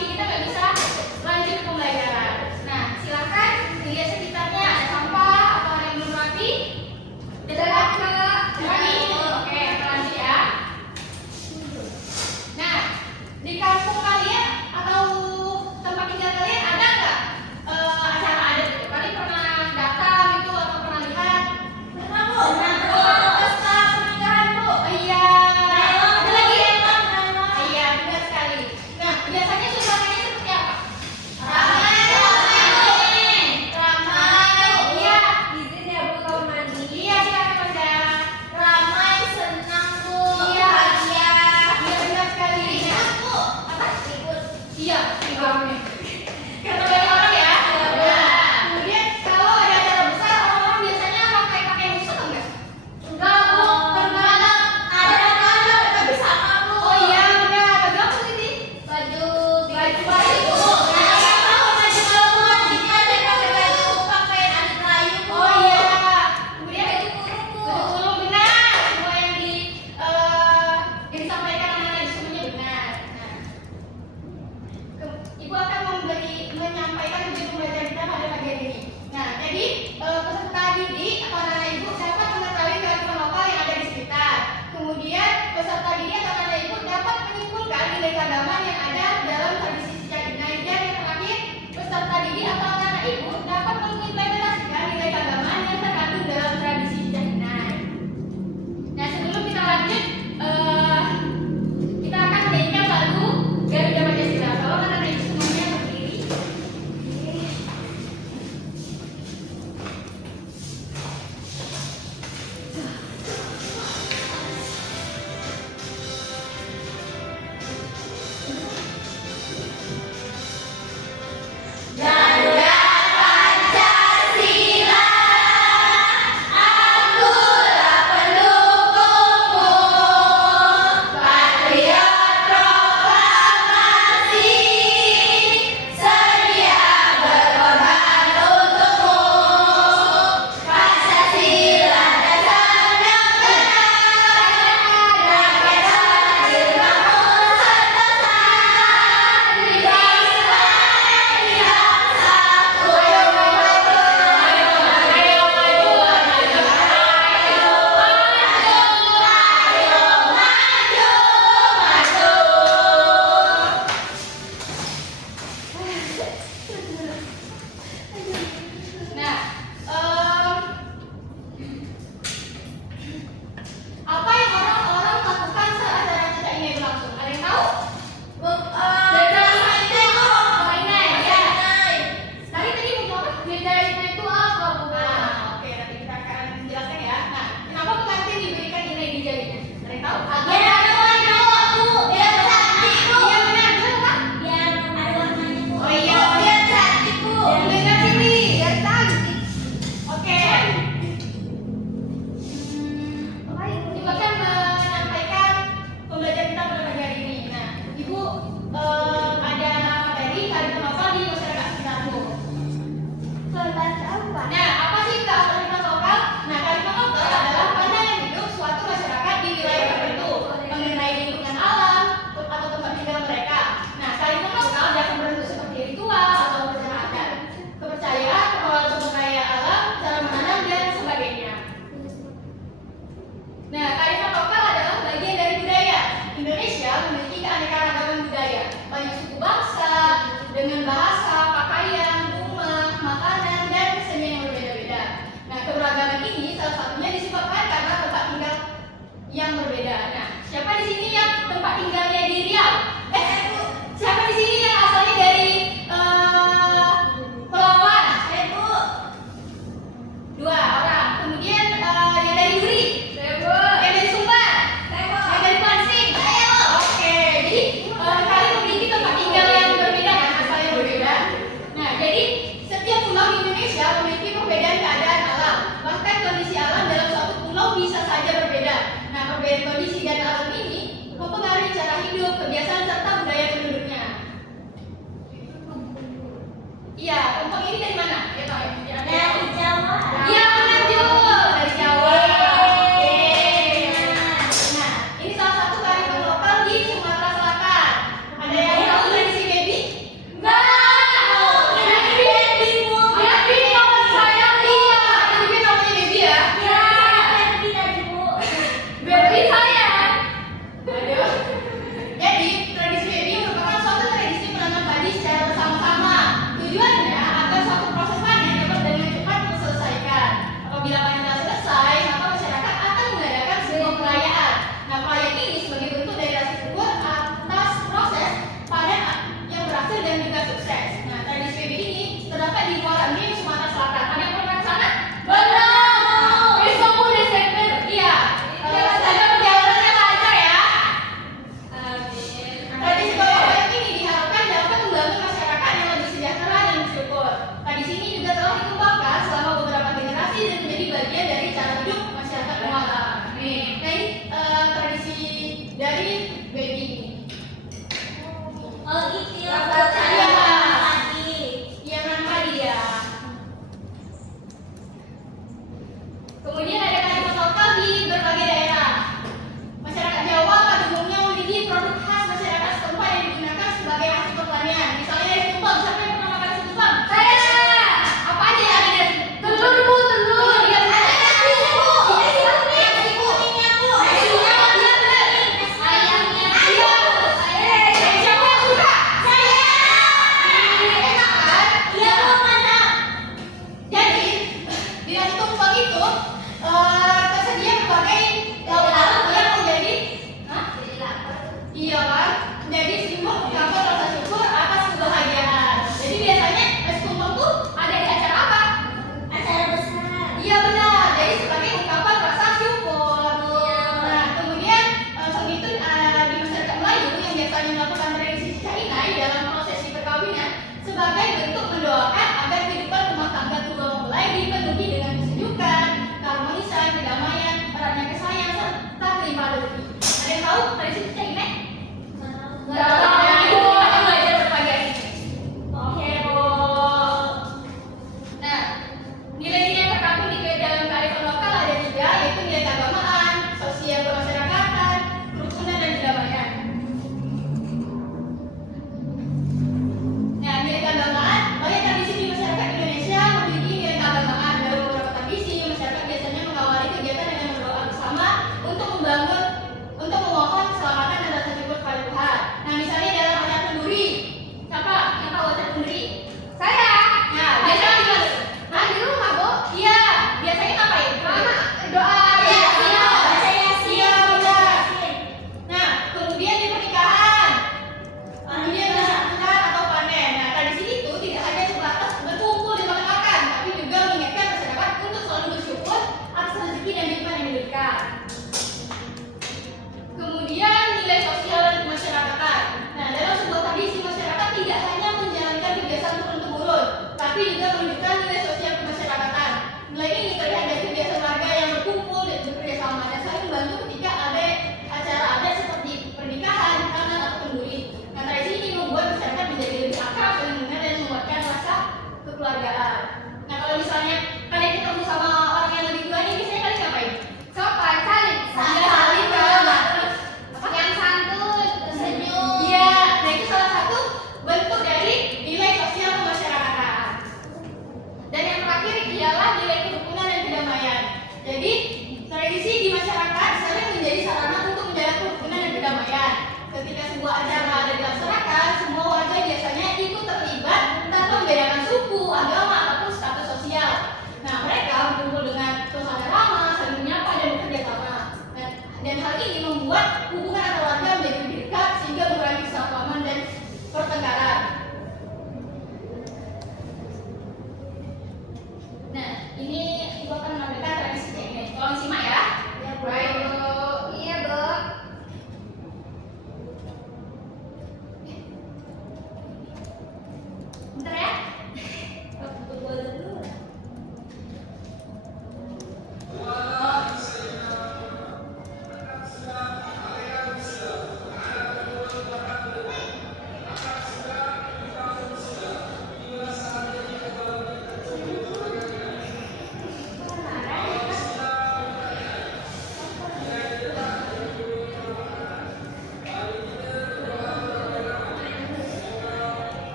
mati, kita nggak bisa lanjut pembelajaran. Nah, silakan dilihat sekitarnya ada sampah atau ada yang belum rapi. Tidak. Oke, lanjut ya. Nah, di kampung kalian atau tempat tinggal kalian ada nggak acara adat itu? Kalian pernah datang itu atau pernah lihat? Pernah, Bu. Pesta pernikahan, Bu. Oh, iya. Ada lagi ya? Iya, benar sekali. Nah, biasanya suasananya seperti apa? Ramai. Iya. Izin ya, Bu, kamar mandi. Iya, silakan Bunda. Ramai, senang, Bu. Iya. Bahagia. Iya, benar sekali. Ribut, Bu. Apa? Ribut. Iya, rame. Karena banyak orang ya. Nah, kemudian kalau ada acara besar, orang-orang biasanya pakai pakaian khusus atau enggak? Enggak, Bu. Terkadang ada bersama, Bu. Oh iya, benar. Baju apa sih, Ti? Baju Baju batik, Bu. Nah, yang tahu baju baru di ada pakai baju pakaian adat Melayu, Bu. Oh iya. Kemudian Baju kurung, Bu. betul belum benar. Semua yang yang disampaikan anak-anak itu semuanya benar. Nah, Ibu akan menyampaikan tujuan pembelajaran kita pada pagi hari ini. Nah, jadi peserta didik atau anak-anak Ibu dapat mengetahui kearifan lokal yang ada di sekitar. Kemudian peserta didik atau anak-anak Ibu dapat menyimpulkan nilai keagamaan yang ada dalam tradisi sejak dinai. Dan yang terakhir, peserta didik atau anak-anak Ibu dapat mengimplementasikan nilai keagamaan yang terkandung dalam tradisi sejak dinai. Nah, sebelum kita lanjut, kita akan menyanyikan lagu Garuda Pancasila. Tolong anak-anak Ibu semuanya berdiri. Garuda Pancasila, akulah pendukungmu, patriot proklamasi, sedia berkorban untukmu. Pancasila dasar negara, rakyat adil makmur sentosa, di bangsa yang satu. Nah, apa yang orang-orang lakukan saat acara kita ini berlangsung? Ada yang tahu? Mainan, ya. Tadi mau apa? Bedanya itu apa, Bu? Oke, nanti kita akan jelaskan ya. Nah, kenapa pengantin diberikan inai di jarinya? Ada yang tahu? Iya, benar. Betul, Pak? Oh iya, biar sini, biar cantik. Oke. Ibu akan menyampaikan pembelajaran kita pada pagi hari ini. Nah, Ibu ada materi kearifan lokal di masyarakat sekitar, Bu. Nah, apa sih kearifan lokal? Nah, kearifan lokal adalah pandangan hidup suatu masyarakat di wilayah tertentu mengenai lingkungan alam atau tempat tinggal mereka. Nah, kearifan lokal dapat berbentuk seperti ritual atau upacara adat, kepercayaan, pengelolaan sumber daya alam, cara menanam dan sebagainya. Nah, kearifan lokal adalah bagian dari budaya. Indonesia memiliki keanekaragaman budaya, banyak suku bangsa dengan bahasa, pakaian, rumah, makanan, dan kesenian yang berbeda-beda. Nah, keberagaman ini salah satunya disebabkan karena tempat tinggal yang berbeda. Nah, siapa di sini yang tempat tinggalnya di Riau? Siapa di sini yang asalnya dari Pelawan? Dua orang. Kemudian yang dari Duri? Yang dari Sumbar? Yang dari Pansing? Oke, jadi kalian memiliki tempat tinggal yang berbeda kan, asal yang berbeda. Nah, jadi setiap pulau di Indonesia memiliki perbedaan keadaan alam. Bahkan kondisi alam dalam suatu pulau bisa saja berbeda. Nah, perbedaan kondisi dan alam ini mempengaruhi cara hidup, kebiasaan serta budaya penduduknya. Iya, kelompok ini dari mana? Ya, Pak. Iya, benar, Jo. Dari Jawa. Oke. Nah, ini salah satu kearifan lokal di Sumatera Selatan. Ada yang tahu tradisi baby? Tujuannya agar suatu proses panen dapat dengan cepat terselesaikan. Apabila panen telah selesai, maka masyarakat akan mengadakan sebuah perayaan. Nah, perayaan ini sebagai bentuk dari rasa syukur atas proses panen yang berhasil dan juga sukses. Nah, tradisi PB ini terdapat di Muara Enim, Sumatera Selatan. Ada yang pernah ke sana? Belum. Besok pun Desember. Iya. Semoga perjalanannya lancar ya. Tradisi bawa wayang ini diharapkan dapat membantu masyarakat yang lebih sejahtera dan bersyukur. Tradisi ini juga telah dikembangkan selama beberapa generasi dan menjadi bagian dari cara hidup masyarakat Muara. Nih, nah ini tradisi dari baby ini. Oh gitu ya. Iya. Tadi. Yang tadi ya. Kemudian ada kalimat lokal di berbagai daerah. Masyarakat Jawa pada umumnya memiliki produk khas masyarakat setempat yang digunakan sebagai hasil pertanian. Misalnya dari tumpeng. Siapa yang pernah makan nasi tumpeng? Saya. Apa aja yang ada dari Telur Bu, telur. Iya, benar. Nasi Bu. Nasi kuningnya Bu. Nasinya, iya, benar. Ayamnya Bu. Iya. Siapa yang suka? Saya. Enak kan? Iya Bu, mana? Jadi di nasi tumpeng itu tersedia berbagai lauk-lauk yang menjadi Jadi lapar. iya kan? Jadi simbol ungkapan rasa syukur atas kebahagiaan. Jadi biasanya nasi tumpeng tuh ada di acara apa? Acara besar. Iya benar. Jadi sebagai ungkapan rasa syukur. Nah kemudian selain itu di masyarakat Melayu yang biasanya melakukan tradisi cicai dalam prosesi perkawinan sebagai bentuk mendoakan agar kehidupan rumah tangga kedua mempelai dipenuhi dengan kesejukan, keharmonisan, kedamaian, eratnya kesayang serta kelimpahan rezeki. Ada yang tahu tradisi cicai? Nggak tahu. Nah, itu kita akan belajar berpagi hari ini. Oke Bu. Nah, nilai-nilai yang terkandung di dalam kearifan lokal ada tiga, yaitu nilai keagamaan, sosial kemasyarakatan, kerukunan dan kedamaian. Nah, nilai keagamaan, banyak tradisi di masyarakat Indonesia memiliki nilai keagamaan. Dalam beberapa tradisi, masyarakat biasanya mengawali kegiatan dengan berdoa bersama untuk memohon keselamatan dan rasa syukur kepada Tuhan. Nah, misalnya dalam acara kenduri, siapa yang tahu acara kenduri? Saya. Nah, biasanya di mana? Nah, di rumah, Bu. Iya, biasanya ngapain? Doa. Iya, Iya, baca Yasin. Iya, benar. Nah, kemudian di pernikahan. Kemudian masyarakat atau panen. Nah, tradisi itu tidak hanya sebatas berkumpul di makan-makan, tapi juga mengingatkan masyarakat untuk selalu bersyukur atas rezeki dan nikmat yang diberikan. Kemudian nilai sosial dan kemasyarakatan. Nah, dalam sebuah tradisi masyarakat tidak hanya menjalankan kebiasaan turun-temurun, tapi juga menunjukkan nilai sosial kemasyarakatan. Nilai ini terlihat dari kebiasaan warga yang berkumpul dan bekerja sama dan saling membantu ketika ada acara adat seperti pernikahan, hitanan, atau kenduri. Nah, tradisi ini membuat masyarakat menjadi lebih akrab, saling mengenal dan menguatkan rasa kekeluargaan. Nah, kalau misalnya kalian ketemu sama orang yang lebih tua ini, biasanya kalian ngapain? Sopan, saling. Saling. Saling kan? Nah, terus apa? Yang santun, senyum. Iya, nah itu salah satu bentuk dari nilai sosial kemasyarakatan.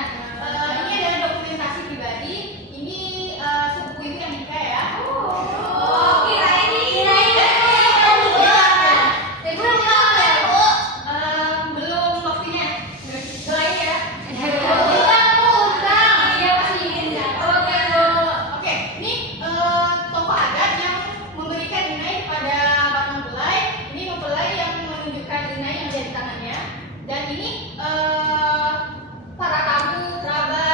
Nah, ini adalah dokumentasi pribadi. Ini sepupu ibu yang nikah ya. Oh, kirain Ibu nikah apa ya, Bu? Belum waktunya. Doain ya. Oke, ini tokoh adat yang memberikan inai kepada Bapak mempelai. Ini mempelai yang menunjukkan inai yang ada di tangannya. Dan ini para tamu, kerabat,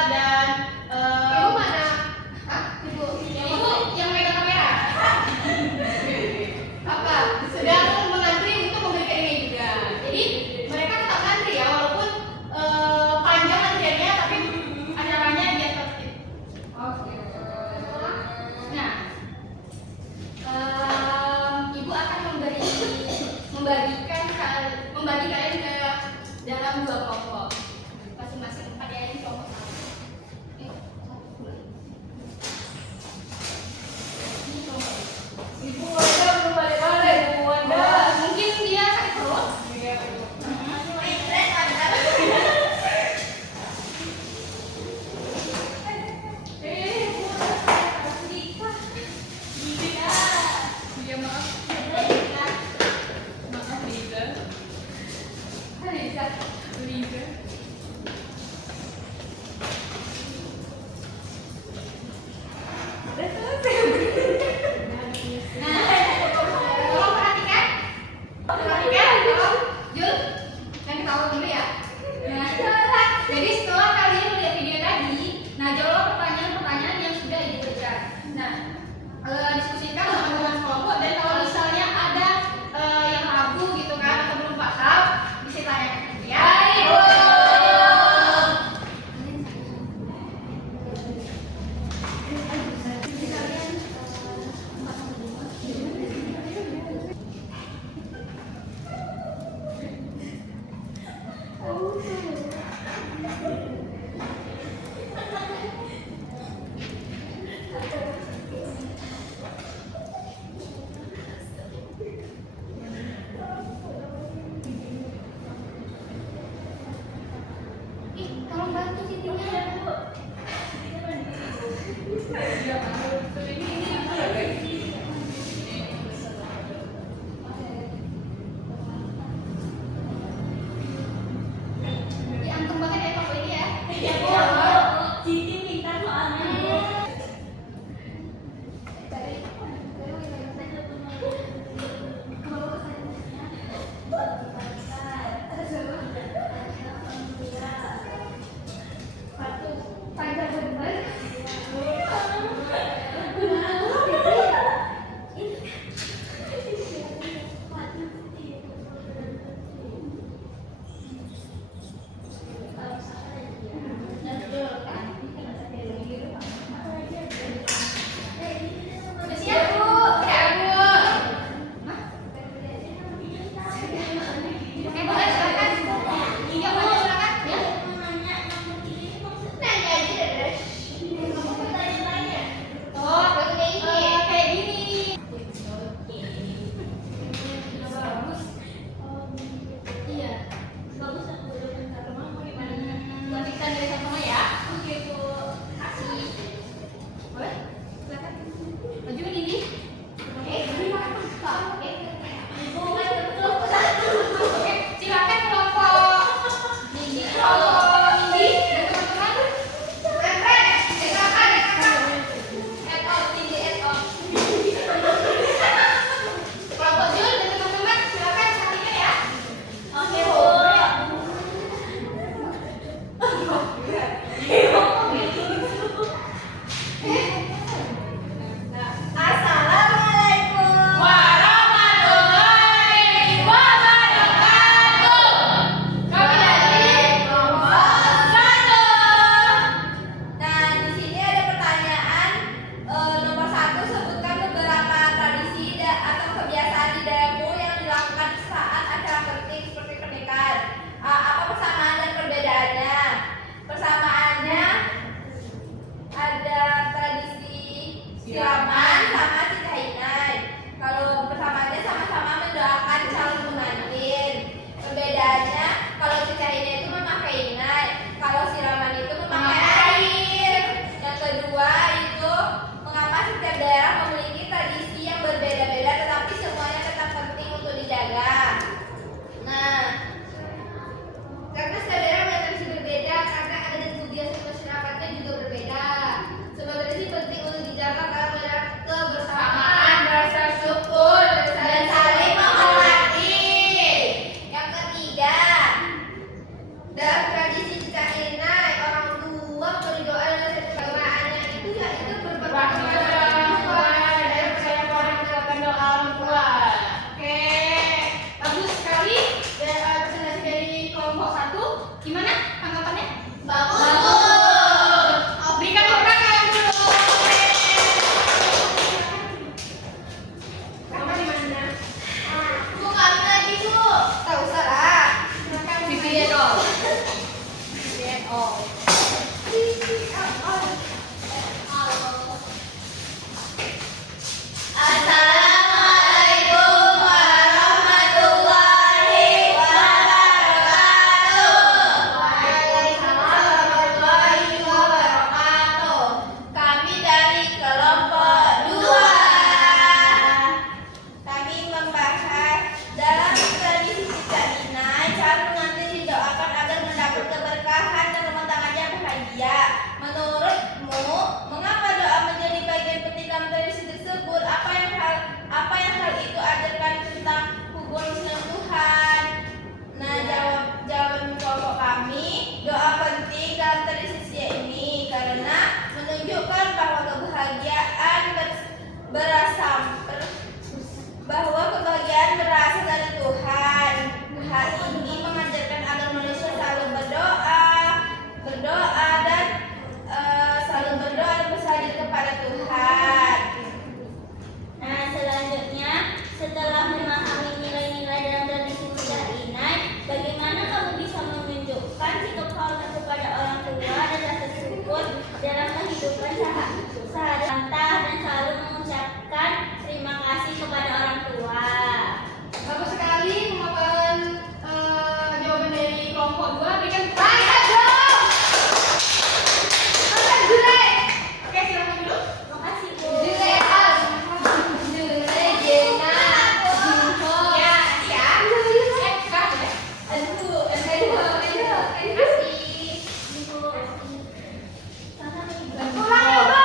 Pulang ya, Bu.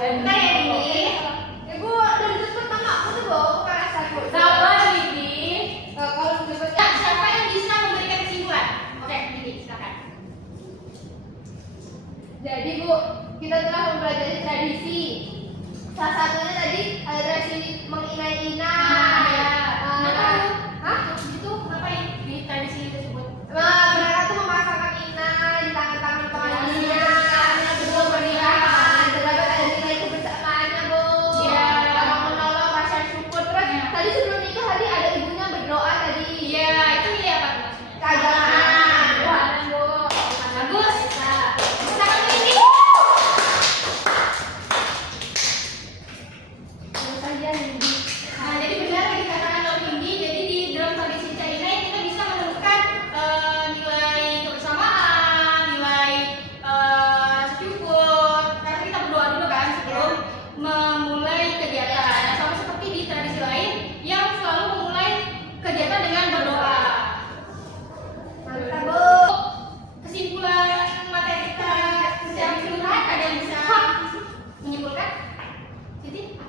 Bentar ya, Didi. Ibu udah disebut nama aku tuh, Bu. Bukan asal Bu. Sabar, Didi. Kalau disebut siapa yang bisa memberikan kesimpulan? Oke, Didi, silakan. Jadi, Bu, kita telah mempelajari tradisi. Salah satunya tadi ada tradisi menginai-inai. Hah? Itu ngapain di tradisi tersebut? Mereka tuh memasangkan inai di tangan-tangan pengantinnya. Sebelum pernikahan, terdapat ada nilai kebersamaannya, Bu. Iya. Tolong menolong, rasa syukur. Terus tadi sebelum nikah tadi ada ibunya berdoa tadi. Iya, itu nilai apa tuh maksudnya? Keagamaan. Wah, Bu. bagus. Silakan ini. Nah, jadi benar yang dikatakan Om Indi, jadi di dalam tradisi China kita bisa menemukan nilai kebersamaan, nilai syukur. Karena kita berdoa dulu kan sebelum memulai kegiatan. Nah, sama seperti di tradisi lain yang selalu memulai kegiatan dengan berdoa. Mantap, Bu. Kesimpulan materi kita secara keseluruhan ada yang bisa menyimpulkan? Siti?